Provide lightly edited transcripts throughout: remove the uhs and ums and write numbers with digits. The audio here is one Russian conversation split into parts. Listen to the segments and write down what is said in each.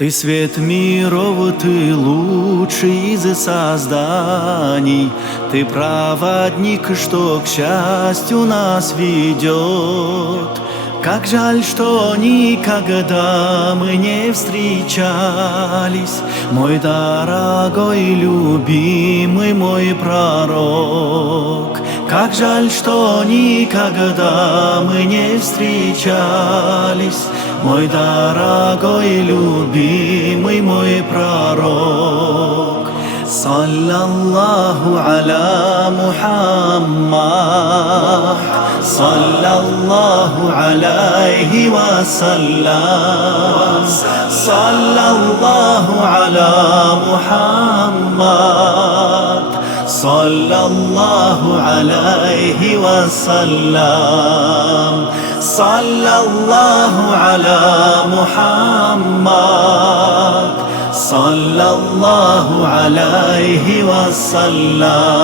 Ты свет миров, ты лучший из созданий, ты проводник, что к счастью нас ведет. Как жаль, что никогда мы не встречались, мой дорогой, любимый мой пророк. Как жаль, что никогда мы не встречались, мой дорогой, любимый мой пророк. Саллаллаху аля Мухаммад, саллаллаху алейхи вассалям, саллаллаху аля Мухаммад, саллаллаху алейхи вассалям, саллаллаху аля Мухаммад, саллаллаху алейхи вассалям.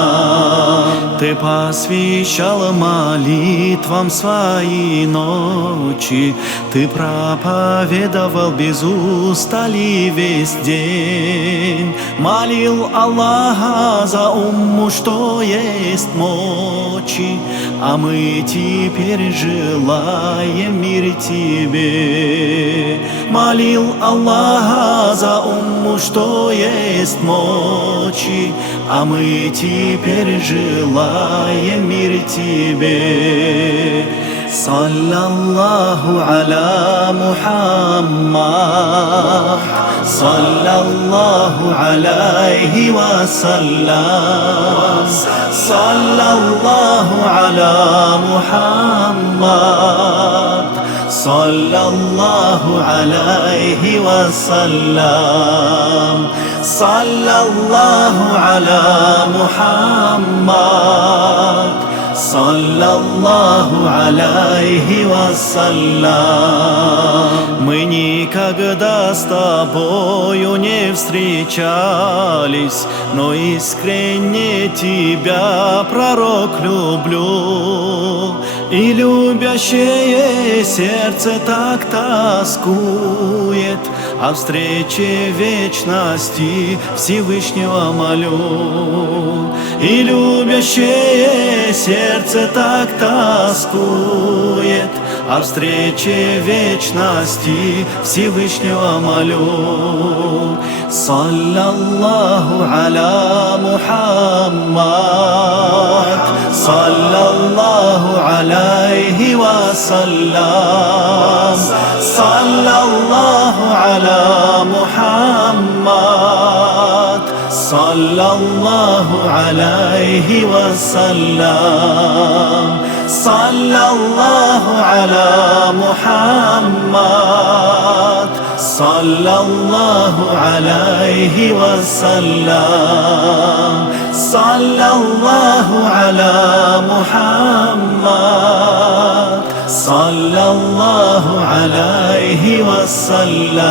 Ты посвящал молитвам свои ночи, ты проповедовал без устали весь день, молил Аллаха за умму, что есть мочи, а мы теперь желаем мир тебе. Молил Аллаха за умму, что есть мочи, а мы теперь желаем мир тебе. Саллаллаху аля Мухаммад, саллаллаху алейхи вассалям, саллаллаху аля Мухаммад, саллаллаху алейхи вассалям, саллаллаху аля Мухаммад, саллаллаху алейхи вассалям. Мы никогда с тобою не встречались, но искренне тебя, пророк, люблю. И любящее сердце так тоскует, о встрече вечности Всевышнего молю. И любящее сердце так тоскует, о встрече вечности Всевышнего молю. Саллаллаху аля Мухаммад, саллаллаху алейхи вассалям, саллаллаху аля Мухаммад, саллаллаху алейхи вассалям, саллаллаху аля Мухаммад, саллаллаху алейхи вассалям, саллаллаху аля Мухаммад, саллаллаху алейхи вассалям.